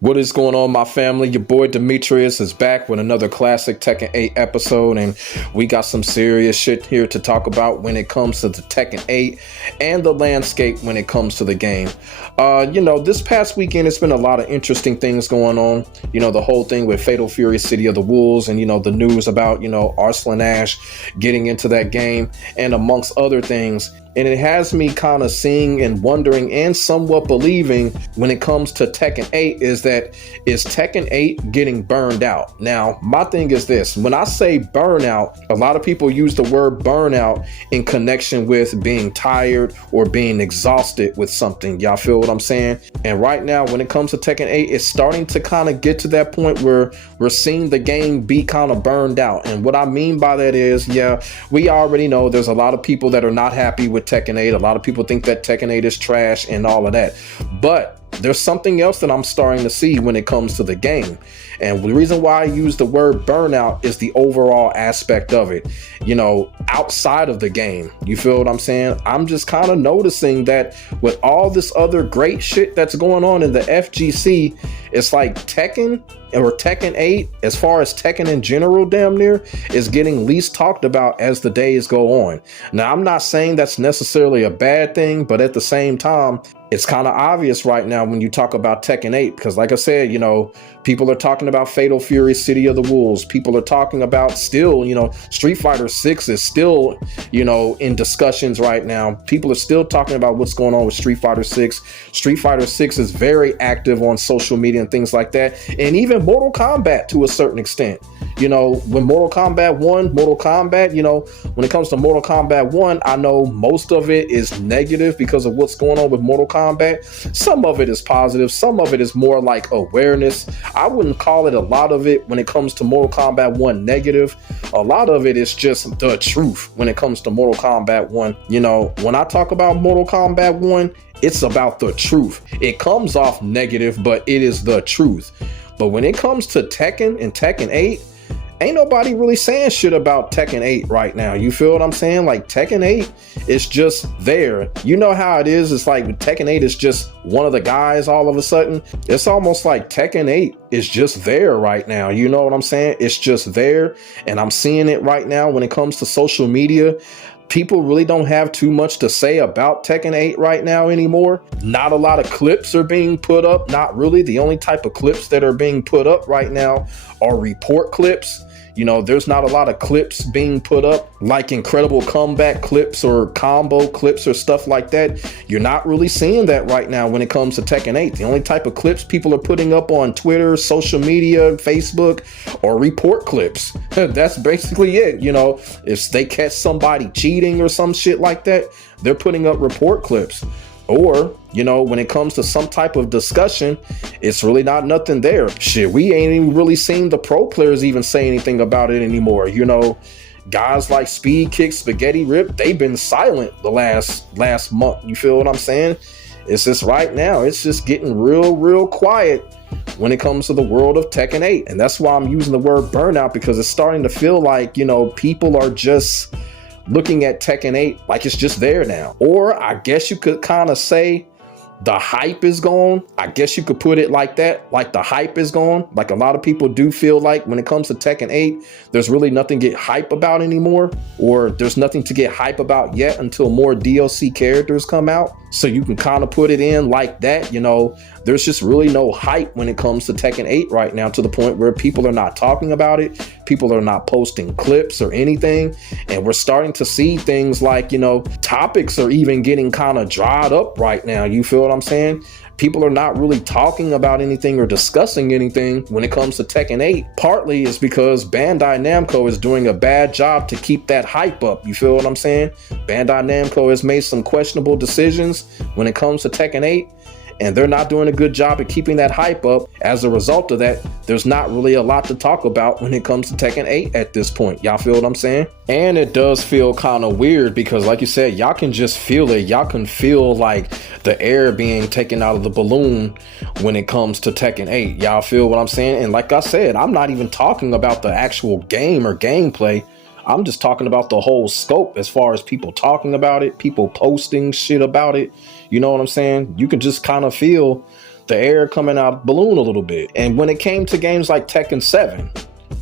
What is going on, my family? Your boy Demetrius is back with another classic Tekken 8 episode, and we got some serious shit here to talk about when it comes to the Tekken 8 and the landscape when it comes to the game. This past weekend, it's been a lot of interesting things going on. The whole thing with Fatal Fury City of the Wolves and, the news about, Arslan Ash getting into that game and amongst other things. And it has me kind of seeing and wondering and somewhat believing when it comes to Tekken 8 is Tekken 8 getting burned out? Now, my thing is this. When I say burnout, a lot of people use the word burnout in connection with being tired or being exhausted with something. Y'all feel what I'm saying? And right now, when it comes to Tekken 8, it's starting to kind of get to that point where we're seeing the game be kind of burned out. And what I mean by that is, we already know there's a lot of people that are not happy with Tekken 8. A lot of people think that Tekken 8 is trash and all of that. But there's something else that I'm starting to see when it comes to the game. And the reason why I use the word burnout is the overall aspect of it, outside of the game. You feel what I'm saying? I'm just kind of noticing that with all this other great shit that's going on in the FGC, it's like Tekken 8, as far as Tekken in general, damn near, is getting least talked about as the days go on. Now, I'm not saying that's necessarily a bad thing, but at the same time, it's kind of obvious right now when you talk about Tekken 8, because like I said, people are talking about Fatal Fury City of the Wolves. People are talking about still, Street Fighter 6 is still, in discussions right now. People are still talking about what's going on with Street Fighter 6. Street Fighter 6 is very active on social media and things like that. And even Mortal Kombat to a certain extent. When Mortal Kombat 1, when it comes to Mortal Kombat 1, I know most of it is negative because of what's going on with Mortal Kombat. Some of it is positive. Some of it is more like awareness. I wouldn't call it a lot of it when it comes to Mortal Kombat 1 negative. A lot of it is just the truth when it comes to Mortal Kombat 1. When I talk about Mortal Kombat 1, it's about the truth. It comes off negative, but it is the truth. But when it comes to Tekken and Tekken 8, ain't nobody really saying shit about Tekken 8 right now. You feel what I'm saying? Like, Tekken 8 is just there. You know how it is. It's like Tekken 8 is just one of the guys all of a sudden. It's almost like Tekken 8 is just there right now. You know what I'm saying? It's just there. And I'm seeing it right now when it comes to social media. People really don't have too much to say about Tekken 8 right now anymore. Not a lot of clips are being put up. Not really. The only type of clips that are being put up right now are report clips. There's not a lot of clips being put up like incredible comeback clips or combo clips or stuff like that. You're not really seeing that right now when it comes to Tekken 8. The only type of clips people are putting up on Twitter, social media, Facebook, or report clips. That's basically it. If they catch somebody cheating or some shit like that, they're putting up report clips. Or, when it comes to some type of discussion, it's really not nothing there. Shit, we ain't even really seen the pro players even say anything about it anymore. Guys like Speed Kick, Spaghetti Rip, they've been silent the last month. You feel what I'm saying? It's just right now, it's just getting real quiet when it comes to the world of Tekken 8. And that's why I'm using the word burnout, because it's starting to feel like, people are just looking at Tekken 8 like it's just there now. Or I guess you could kind of say the hype is gone. I guess you could put it like that, like the hype is gone. Like a lot of people do feel like when it comes to Tekken 8, there's really nothing to get hype about anymore, or there's nothing to get hype about yet until more DLC characters come out. So you can kind of put it in like that. There's just really no hype when it comes to Tekken 8 right now, to the point where people are not talking about it. People are not posting clips or anything. And we're starting to see things like, topics are even getting kind of dried up right now. You feel what I'm saying? People are not really talking about anything or discussing anything when it comes to Tekken 8. Partly is because Bandai Namco is doing a bad job to keep that hype up. You feel what I'm saying? Bandai Namco has made some questionable decisions when it comes to Tekken 8. And they're not doing a good job at keeping that hype up. As a result of that, there's not really a lot to talk about when it comes to Tekken 8 at this point. Y'all feel what I'm saying? And it does feel kind of weird because, like you said, y'all can just feel it. Y'all can feel like the air being taken out of the balloon when it comes to Tekken 8. Y'all feel what I'm saying? And like I said, I'm not even talking about the actual game or gameplay. I'm just talking about the whole scope as far as people talking about it, people posting shit about it. You know what I'm saying? You can just kind of feel the air coming out balloon a little bit. And when it came to games like Tekken 7,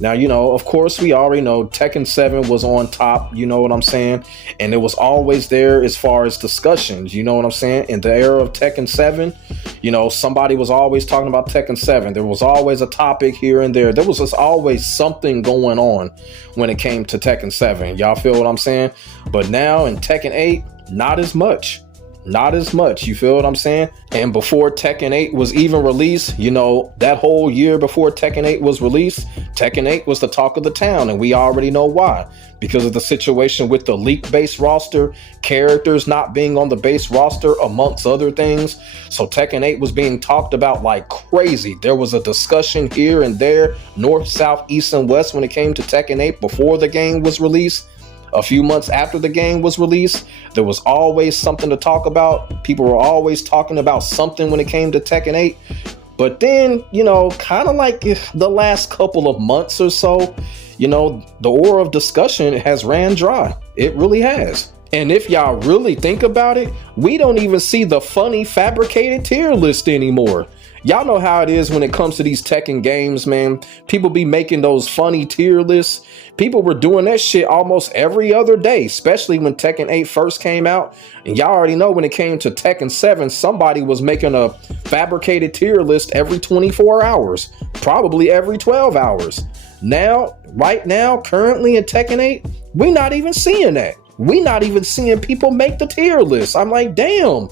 now, of course, we already know Tekken 7 was on top, you know what I'm saying? And it was always there as far as discussions, you know what I'm saying? In the era of Tekken 7, somebody was always talking about Tekken 7. There was always a topic here and there. There was just always something going on when it came to Tekken 7. Y'all feel what I'm saying? But now in Tekken 8, not as much. Not as much, you feel what I'm saying? And before Tekken 8 was even released, that whole year before Tekken 8 was released, Tekken 8 was the talk of the town, and we already know why. Because of the situation with the leak-based roster, characters not being on the base roster, amongst other things. So Tekken 8 was being talked about like crazy. There was a discussion here and there, north, south, east, and west when it came to Tekken 8 before the game was released. A few months after the game was released, there was always something to talk about. People were always talking about something when it came to Tekken 8. But then, kind of like the last couple of months or so, the aura of discussion has ran dry. It really has. And if y'all really think about it, we don't even see the funny fabricated tier list anymore. Y'all know how it is when it comes to these Tekken games, man. People be making those funny tier lists. People were doing that shit almost every other day, especially when Tekken 8 first came out. And y'all already know when it came to Tekken 7, somebody was making a fabricated tier list every 24 hours, probably every 12 hours. Right now, currently in Tekken 8, we're not even seeing that. We're not even seeing people make the tier list. I'm like, damn,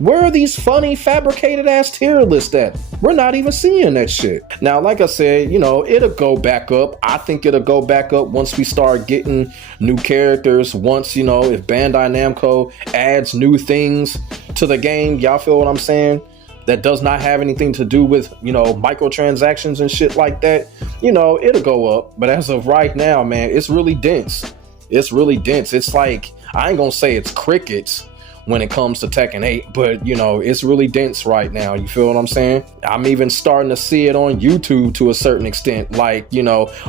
where are these funny fabricated ass tier lists at? We're not even seeing that shit. Now, like I said, it'll go back up. I think it'll go back up once we start getting new characters. Once, if Bandai Namco adds new things to the game, y'all feel what I'm saying? That does not have anything to do with, microtransactions and shit like that. It'll go up. But as of right now, man, it's really dense. It's really dense. It's like, I ain't gonna say it's crickets when it comes to Tekken 8, but it's really dense right now. You feel what I'm saying? I'm even starting to see it on YouTube to a certain extent. Like,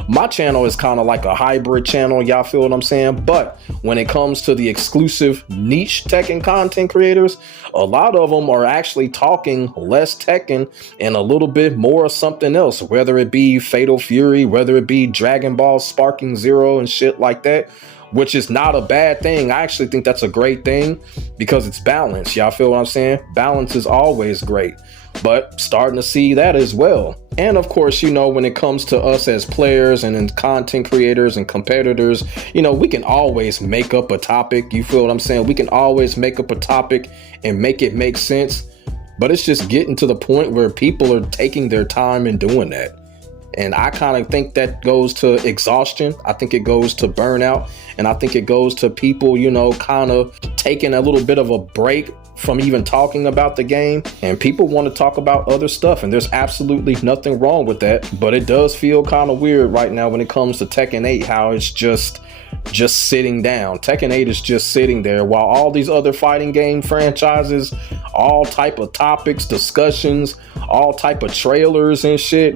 my channel is kind of like a hybrid channel. Y'all feel what I'm saying? But when it comes to the exclusive niche Tekken content creators, a lot of them are actually talking less Tekken and a little bit more of something else, whether it be Fatal Fury, whether it be Dragon Ball Sparking Zero and shit like that, which is not a bad thing. I actually think that's a great thing because it's balance. Y'all feel what I'm saying? Balance is always great, but starting to see that as well. And of course, when it comes to us as players and content creators and competitors, we can always make up a topic. You feel what I'm saying? We can always make up a topic and make it make sense. But it's just getting to the point where people are taking their time in doing that. And I kind of think that goes to exhaustion. I think it goes to burnout. And I think it goes to people, kind of taking a little bit of a break from even talking about the game. And people want to talk about other stuff. And there's absolutely nothing wrong with that. But it does feel kind of weird right now when it comes to Tekken 8, how it's just sitting down. Tekken 8 is just sitting there while all these other fighting game franchises, all type of topics, discussions, all type of trailers and shit.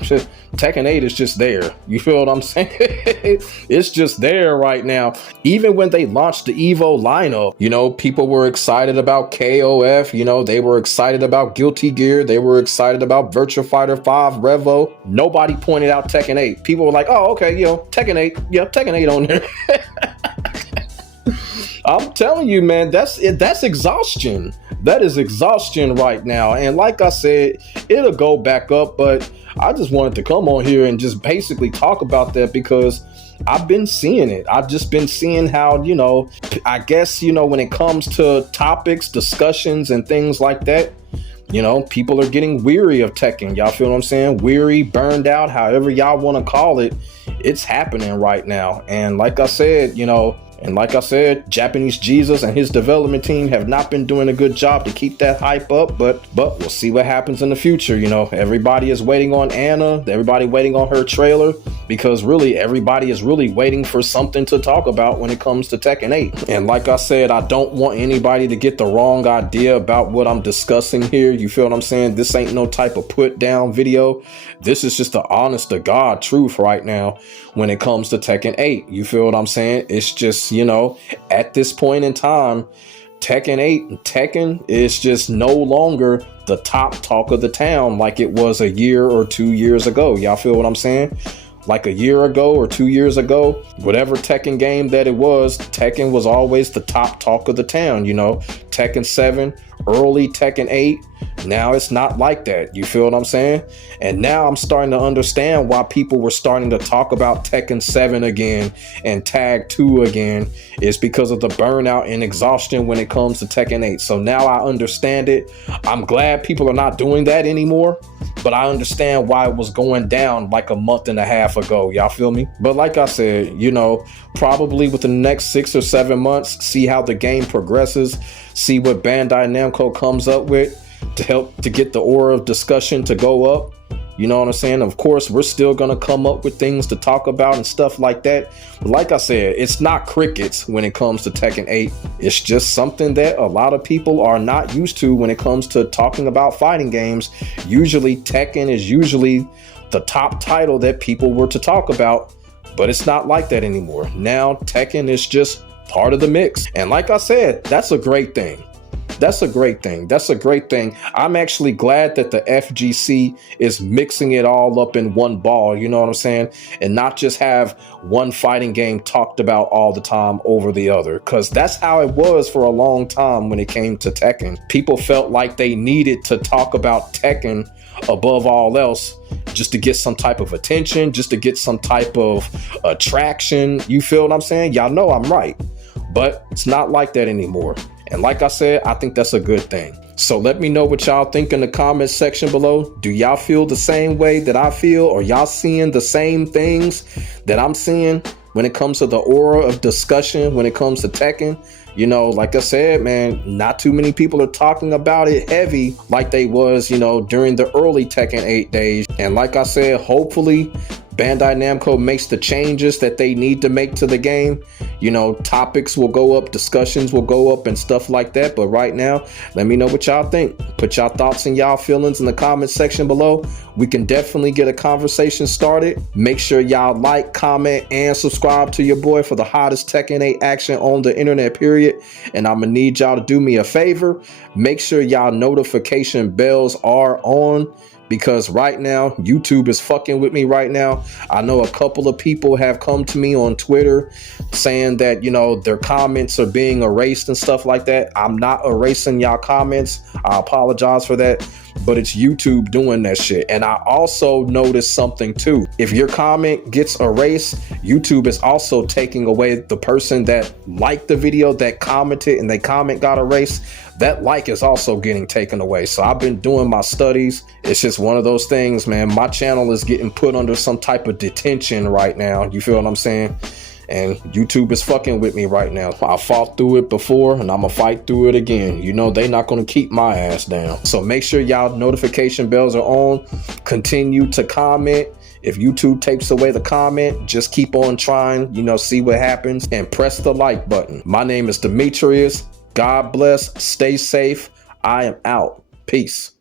Tekken 8 is just there. You feel what I'm saying? It's just there right now. Even when they launched the Evo lineup, people were excited about KOF. They were excited about Guilty Gear. They were excited about Virtua Fighter 5 Revo. Nobody pointed out Tekken 8. People were like, oh, okay, Tekken 8. Yeah, Tekken 8 on there. I'm telling you, man, that's exhaustion. That is exhaustion right now. And like I said, it'll go back up, but I just wanted to come on here and just basically talk about that because I've been seeing it. I've just been seeing how, I guess, when it comes to topics, discussions, and things like that, people are getting weary of Tekken. Y'all feel what I'm saying? Weary, burned out, however y'all want to call it. It's happening right now. And like I said, Japanese Jesus and his development team have not been doing a good job to keep that hype up, but we'll see what happens in the future. Everybody is waiting on Anna, everybody waiting on her trailer, because really everybody is really waiting for something to talk about when it comes to Tekken 8. And like I said, I don't want anybody to get the wrong idea about what I'm discussing here. You feel what I'm saying? This ain't no type of put down video. This is just the honest to God truth right now when it comes to Tekken 8. You feel what I'm saying? It's just, at this point in time, Tekken 8, Tekken is just no longer the top talk of the town like it was a year or 2 years ago. Y'all feel what I'm saying? Like a year ago or 2 years ago, whatever Tekken game that it was, Tekken was always the top talk of the town, you know. Tekken 7, early Tekken 8, now it's not like that. You feel what I'm saying? And now I'm starting to understand why people were starting to talk about Tekken 7 again and Tag 2 again. It's because of the burnout and exhaustion when it comes to Tekken 8. So now I understand it. I'm glad people are not doing that anymore, but I understand why it was going down like a month and a half ago. Y'all feel me? But like I said, you know, probably within the next 6 or 7 months, see how the game progresses, see what Bandai Namco comes up with to help to get the aura of discussion to go up. You know what I'm saying? Of course, we're still going to come up with things to talk about and stuff like that. But like I said, it's not crickets when it comes to Tekken 8. It's just something that a lot of people are not used to when it comes to talking about fighting games. Usually Tekken is usually the top title that people were to talk about, but it's not like that anymore. Now Tekken is just part of the mix. And like I said, that's a great thing. That's a great thing. That's a great thing. I'm actually glad that the FGC is mixing it all up in one ball, you know what I'm saying? And not just have one fighting game talked about all the time over the other, because that's how it was for a long time when it came to Tekken. People felt like they needed to talk about Tekken above all else just to get some type of attention, just to get some type of attraction. You feel what I'm saying? Y'all know I'm right. But it's not like that anymore. And like I said, I think that's a good thing. So let me know what y'all think in the comments section below. Do y'all feel the same way that I feel? Or y'all seeing the same things that I'm seeing when it comes to the aura of discussion, when it comes to Tekken? You know, like I said, man, not too many people are talking about it heavy like they was, you know, during the early Tekken 8 days. And like I said, hopefully Bandai Namco makes the changes that they need to make to the game. You know, topics will go up, discussions will go up and stuff like that. But right now, let me know what y'all think. Put y'all thoughts and y'all feelings in the comments section below. We can definitely get a conversation started. Make sure y'all like, comment, and subscribe to your boy for the hottest Tekken 8 action on the internet, period. And I'm gonna need y'all to do me a favor. Make sure y'all notification bells are on, because right now YouTube is fucking with me right now. I know a couple of people have come to me on Twitter saying that, you know, their comments are being erased and stuff like that. I'm not erasing y'all comments. I apologize for that, but it's YouTube doing that shit. And I also noticed something too. If your comment gets erased, YouTube is also taking away the person that liked the video, that commented, and their comment got erased. That like is also getting taken away. So I've been doing my studies. It's just one of those things, man. My channel is getting put under some type of detention right now. You feel what I'm saying? And YouTube is fucking with me right now. I fought through it before and I'm gonna fight through it again. You know, they not gonna keep my ass down. So make sure y'all notification bells are on. Continue to comment. If YouTube takes away the comment, just keep on trying, you know, see what happens, and press the like button. My name is Demetrius. God bless. Stay safe. I am out. Peace.